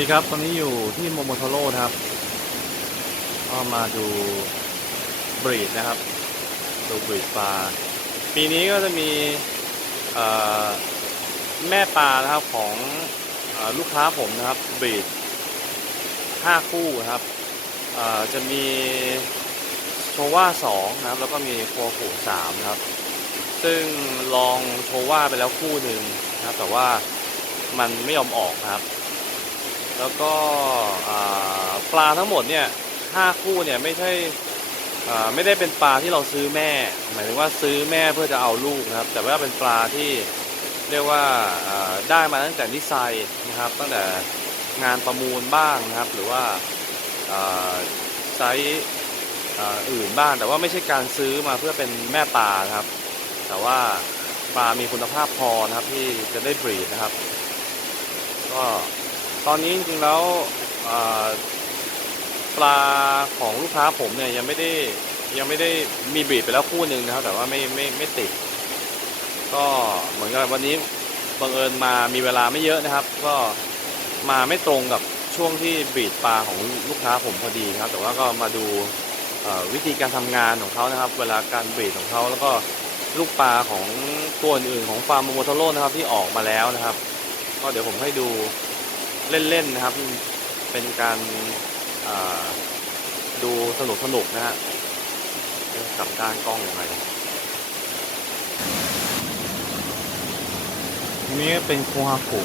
ดีครับ ตอนนี้อยู่ที่โมโมโทโร่ครับ ก็มาดูบรีดนะครับ ดูบรีดปลา ปีนี้ก็จะมีแม่ปลานะครับของอลูกค้าผมนะครับบรีดห้าคู่นะครับ จะมีโชว่าสองนะครับ แล้วก็มีโคขุสามครับ ซึ่งลองโชว่าไปแล้วคู่หนึ่งนะครับ แต่ว่ามันไม่ยอมออกครับ แล้วก็ปลาทั้งหมดเนี่ยห้าคู่เนี่ยไม่ใช่ไม่ได้เป็นปลาที่เราซื้อแม่ หมายถึงว่าซื้อแม่เพื่อจะเอาลูกนะครับ แต่ว่าเป็นปลาที่เรียกว่าได้มาตั้งแต่นิสัยนะครับ ตั้งแต่งานประมูลบ้างนะครับ หรือว่าไซส์อื่นบ้าง แต่ว่าไม่ใช่การซื้อมาเพื่อเป็นแม่ปลาครับ แต่ว่าปลามีคุณภาพพอนะครับที่จะได้บรีดนะครับ ก็ ตอนนี้จริงๆแล้วปลาของลูกค้าผมเนี่ยยังไม่ได้ยังไม่ได้มีบรีดไปแล้วคู่หนึ่งนะครับ แต่ว่าไม่ไม่ไม่ติด ก็เหมือนกับวันนี้บังเอิญมามีเวลาไม่เยอะนะครับ ก็มาไม่ตรงกับช่วงที่บีดปลาของลูกค้าผมพอดีครับ แต่ว่าก็มาดูวิธีการทำงานของเขานะครับ เวลาการบีดของเขาแล้วก็ลูกปลาของตัวอื่นๆของฟาร์มโมโมโทโร่นะครับที่ออกมาแล้วนะครับ ก็เดี๋ยวผมให้ดู เล่นๆนะครับ เป็นการาดูสนุกสนุกๆนะฮะกลับด้านกล้องยังไงนี้เป็นโคฮาคุ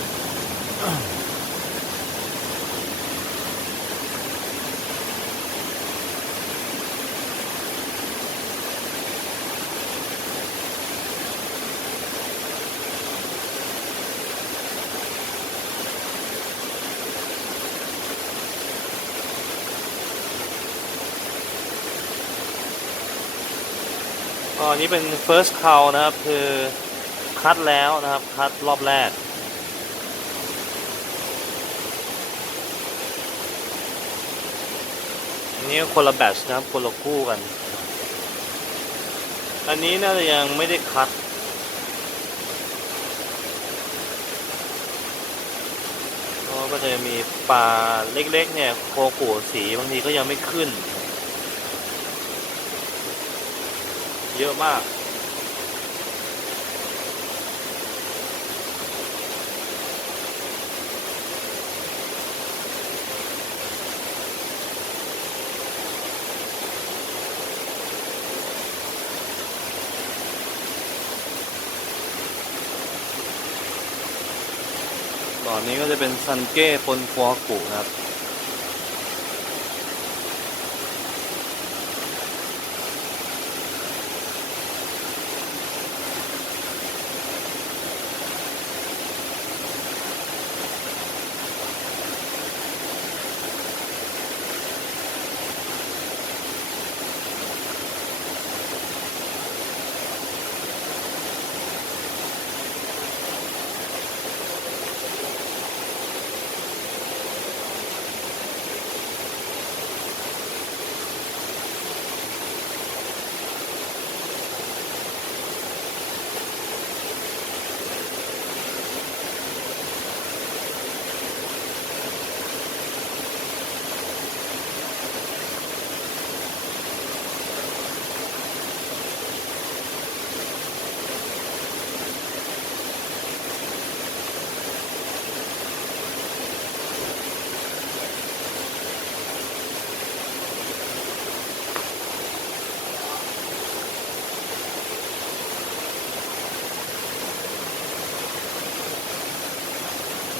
อันนี้เป็น first call นะครับ คือคัดแล้วนะครับ คัดรอบแรกอันนี้คนละแบตชนะครับ คนละคู่กัน อันนี้น่าจะยังไม่ได้คัดก็จะมีปลาเล็กๆเนี่ย โคกุสีบางทีก็ยังไม่ขึ้น เยอะมาก ตอนนี้ก็จะเป็นซันเก้ปนฟัวกุนะครับ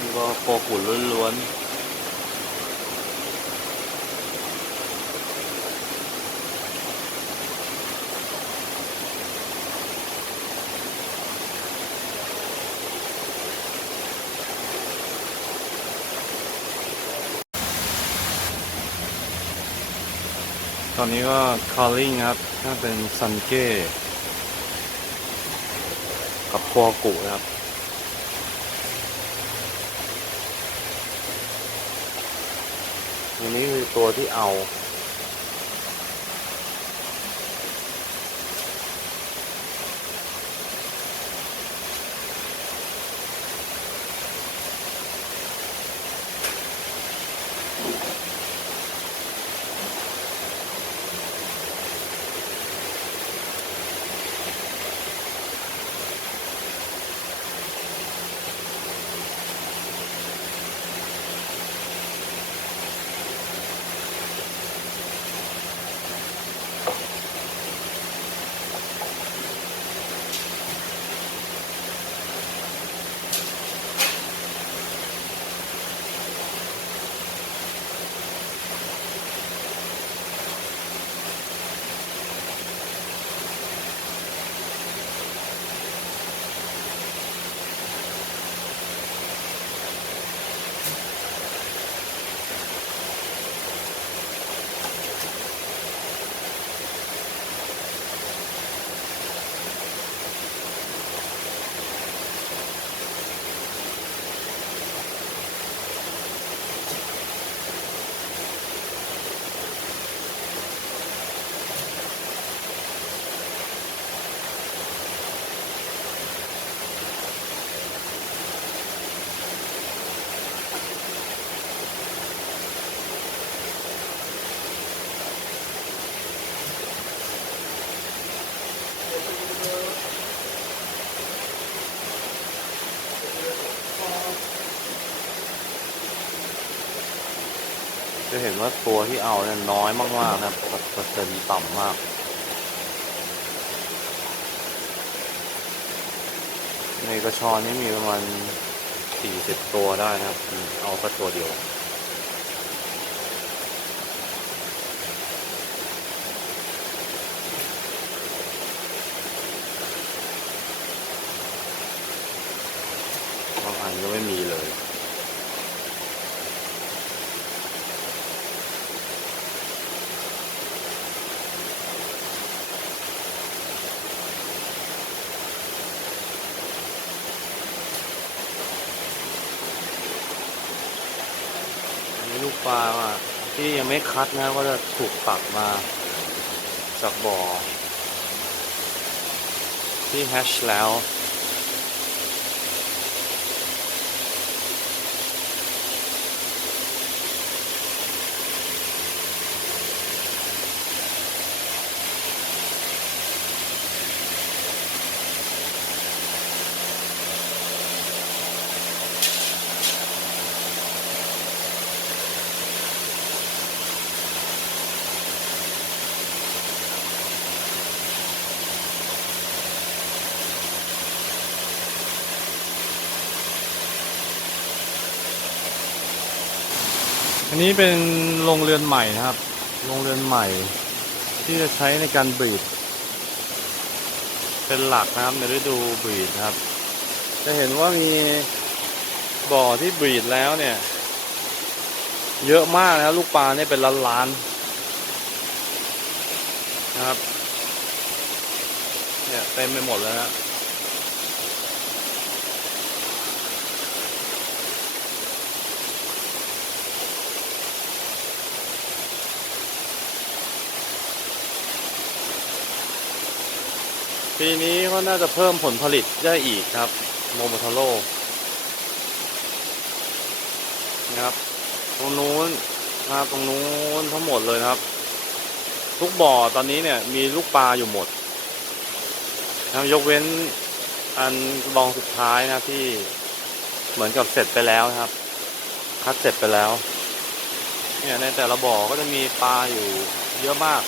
นี่ ก็โคกุล้วนตอนนี้ก็ calling ครับ ถ้าเป็นซันเก้กับโคกุนะครับ อันนี้คือ ตัวที่เอา จะเห็นว่าตัวที่เอาเนี่ยน้อยมากๆนะครับเปอร์เซ็นต์ต่ำมากในกระชอนนี่มีประมาณ 40 ตัวได้นะครับ เอาแค่ตัวเดียว บางอันก็ไม่มีเลย อันนี้ลูกปลาอะ ที่ยังไม่คัดนะก็จะถูกปักมาจากบ่อที่แฮชแล้ว อันนี้เป็นโรงเรือนใหม่นะครับ โรงเรือนใหม่ ที่จะใช้ในการบีดเป็นหลักนะครับในฤดูบีดครับ จะเห็นว่ามีบ่อที่บีดแล้วเนี่ย เยอะมากนะครับลูกปลาเนี่ยเป็นล้านๆนะครับ เนี่ยเต็มไปหมดแล้วนะ ปีนี้ก็น่าจะเพิ่มผลผลิตได้อีกครับ โมโมทาโร่นะครับ ตรงนู้นนะครับตรงนู้นทั้งหมดเลยนะครับ ทุกบ่อตอนนี้เนี่ยมีลูกปลาอยู่หมดนะยกเว้นอันลองสุดท้ายนะที่เหมือนกับเสร็จไปแล้วครับ คัดเสร็จไปแล้ว เนี่ยในแต่ละบ่อก็จะมีปลาอยู่เยอะมาก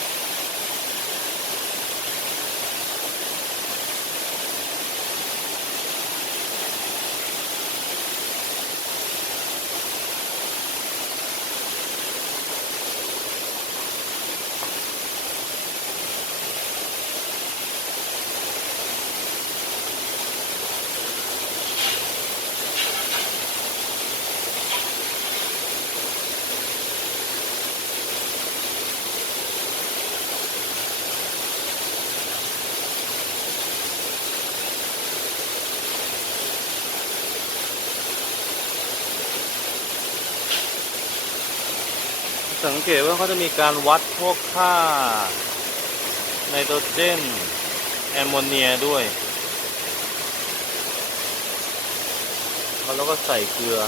สังเกตว่าเขาจะมีการวัดพวกค่าไนโตรเจนแอมโมเนียด้วยแล้วก็ใส่เกลือ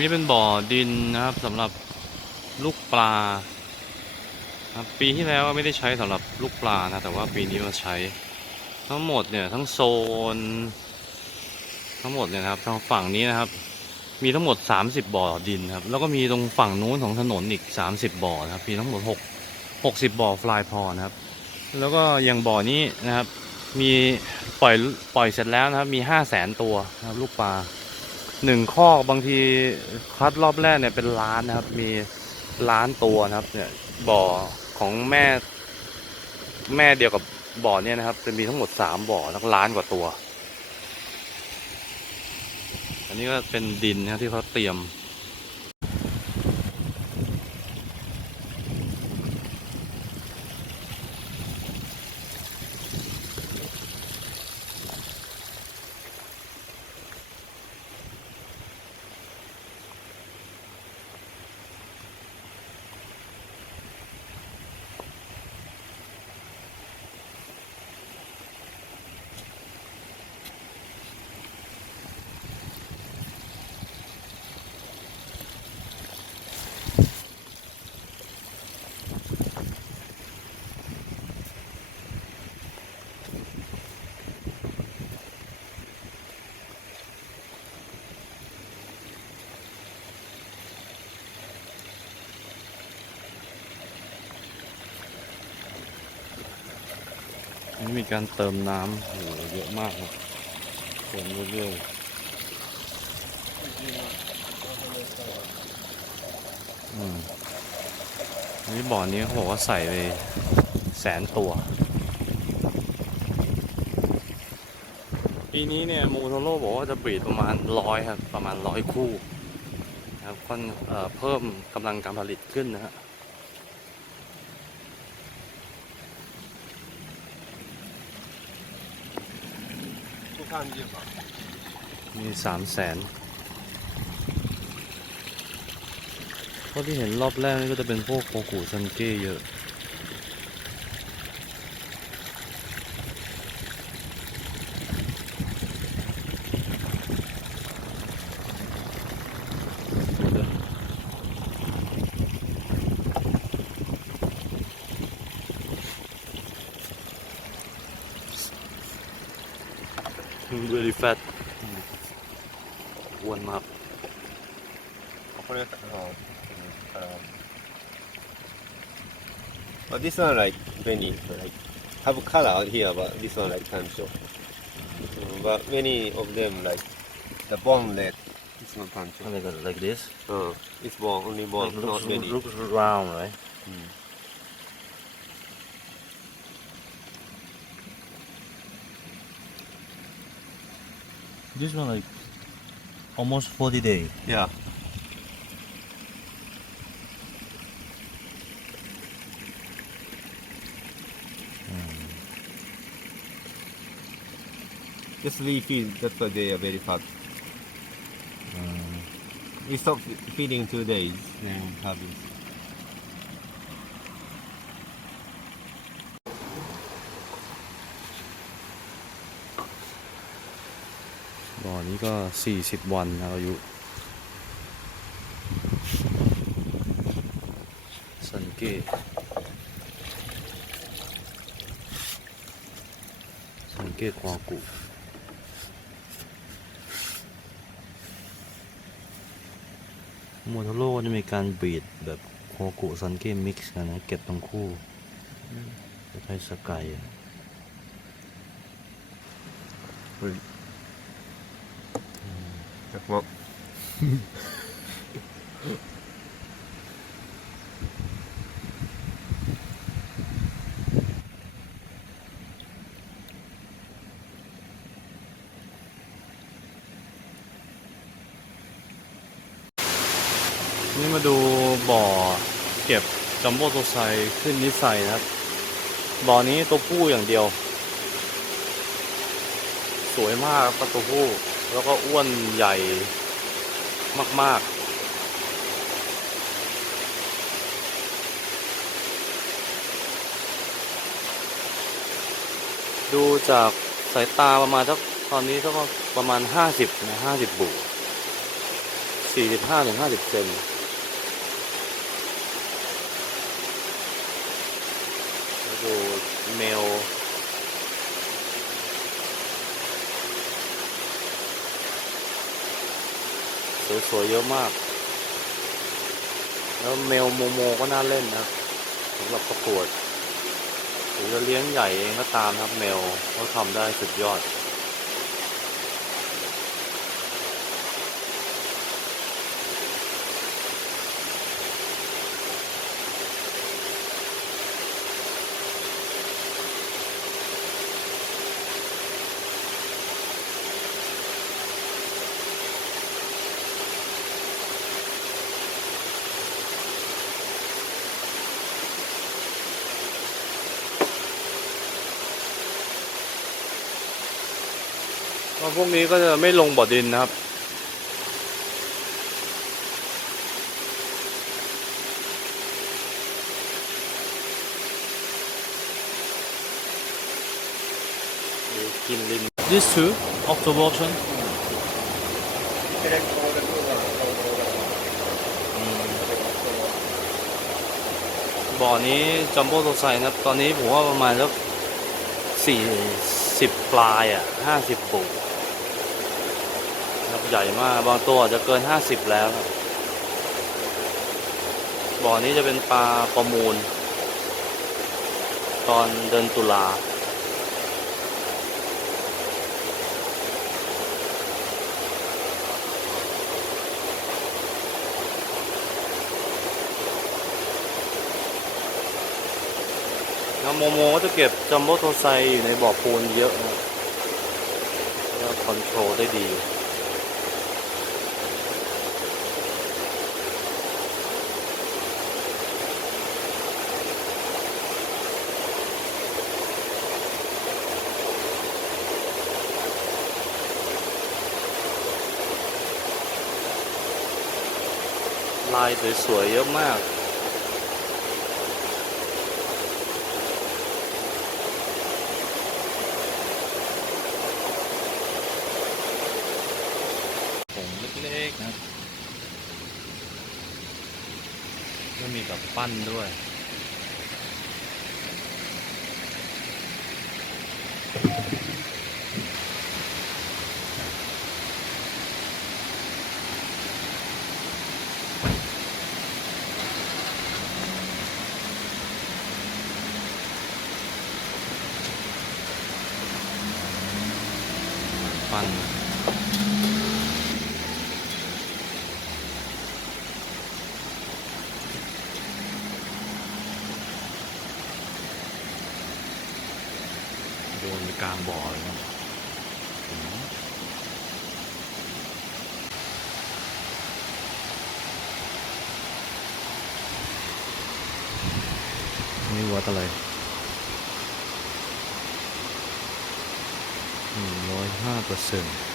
นนี้เป็นบ่อดินนะครับสำหรับลูกปลาครับปีที่แล้วไม่ได้ใช้สำหรับลูกปลานะแต่ว่าปีนี้มาใช้ ทั้งหมดเนี่ยทั้งโซน ทั้งหมดเนี่ยนะครับทางฝั่งนี้นะครับ มีทั้งหมด 30 บ่อดินครับแล้วก็มีตรงฝั่งนู้นของถนนอีก 30 บ่อนะครับมีทั้งหมด6 60 บ่อฟลายพอนะครับ แล้วก็อย่างบ่อนี้นะครับ มีปล่อยปล่อยเสร็จแล้วนะครับมี 5 0 0แสนตัวนะครับลูกปลา หนึ่งข้อกบางทีคัดรอบแรกเนี่ยเป็นล้านนะครับ มีล้านตัวนะครับ เนี่ยบ่อของแม่ แม่เดียวกับบ่อเนี่ยนะครับ จะมีทั้งหมดสามบ่อทั้งล้านกว่าตัว อันนี้ก็เป็นดินนะที่เขาเตรียม มีการเติมน้ำโอ้โหเยอะมากครับเติมเรื่อยๆอืมนี่บ่อนี้เขาบอกว่าใส่ไปแสนตัวปีนี้เนี่ยโมโทโร่บอกว่าจะบีดประมาณร้อยครับ ประมาณร้อยคู่นะครับค่อนเอเพิ่มกำลังการผลิตขึ้นนะฮะ มีสามแสนเพราะที่เห็นรอบแรกนี่ก็จะเป็นพวกโคกุซันเก้เยอะ Really fat One map. But this one like many like have color here, but this one like kancho. show. but many of them like the bone red. It's not kancho. Like, like this? Oh, it's bone, only bone, looks, not many. Looks round, right? Mm. This one like almost 40 day. Yeah. Hmm. Just refeed, that's why they are very fat. Hmm. We stop feeding two days, then have นี้ก็สี่สิบวันนะอายุ สังเกต สังเกตควากุโมโทโร่จะมีการบีดแบบโคกุซันเกตมิกซ์กันนะ เก็บทั้งคู่จะใช้สกายอะ 100万นี่มาดูบ่อเก็บจัมโบ้โซไซขึ้นนิสัยนะครับ บ่อนี้ตัวผู้อย่างเดียว สวยมากครับตัวผู้ แล้วก็อ้วนใหญ่มาก ๆดูจากสายตาประมาณสักตอนนี้ก็ประมาณห้าสิบนะห้าสิบบุสี่สิบห้าถึงห้าสิบเซนดูเมล สวยๆเยอะมาก แล้วเมลโมโมก็น่าเล่นนะสำหรับประกวดหรือจะเลี้ยงใหญ่เองก็ตามครับเมลเขาทำได้สุดยอด พวกนี้ก็จะไม่ลงบ่อดินนะครับกินลิน These two, October auction. บ่อนี้จัมโบ้โซไซนะครับ ตอนนี้ผมว่าประมาณสักสี่สิบปลายอะห้าสิบปุกครับ ใหญ่มาก บางตัวอาจจะเกินห้าสิบแล้วบบ่อนี้จะเป็นปลาประมูล ตอนเดือนตุลาแล้วโมโมก็จะเก็บจัมโบ้โทไซอยู่ในบ่อปูนเยอะนะคอนโทรลได้ดีายสวยๆเยอะมากผงเล็กๆนะก็มีแบบปั้นด้วย ปั้น โดนกลางบ่อเลยนะนี่วัดอะไรหนึ่งร้อยห้าเปอร์เซ็นต์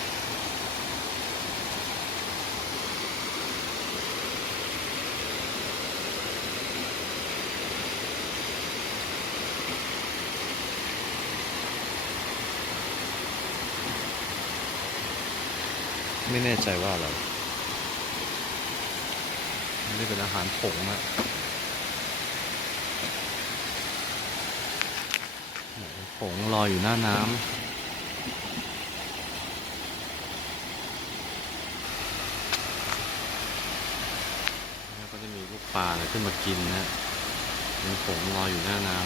ไม่แน่ใจว่าอะไรนี่เป็นอาหารผงอะผงลอยอยู่หน้าน้ำแล้วก็จะมีลูกปลาอะไรขึ้นมากินนะมีผงลอยอยู่หน้าน้ำ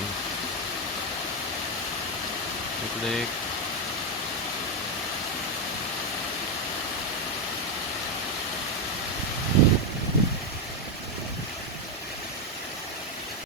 เล็กๆ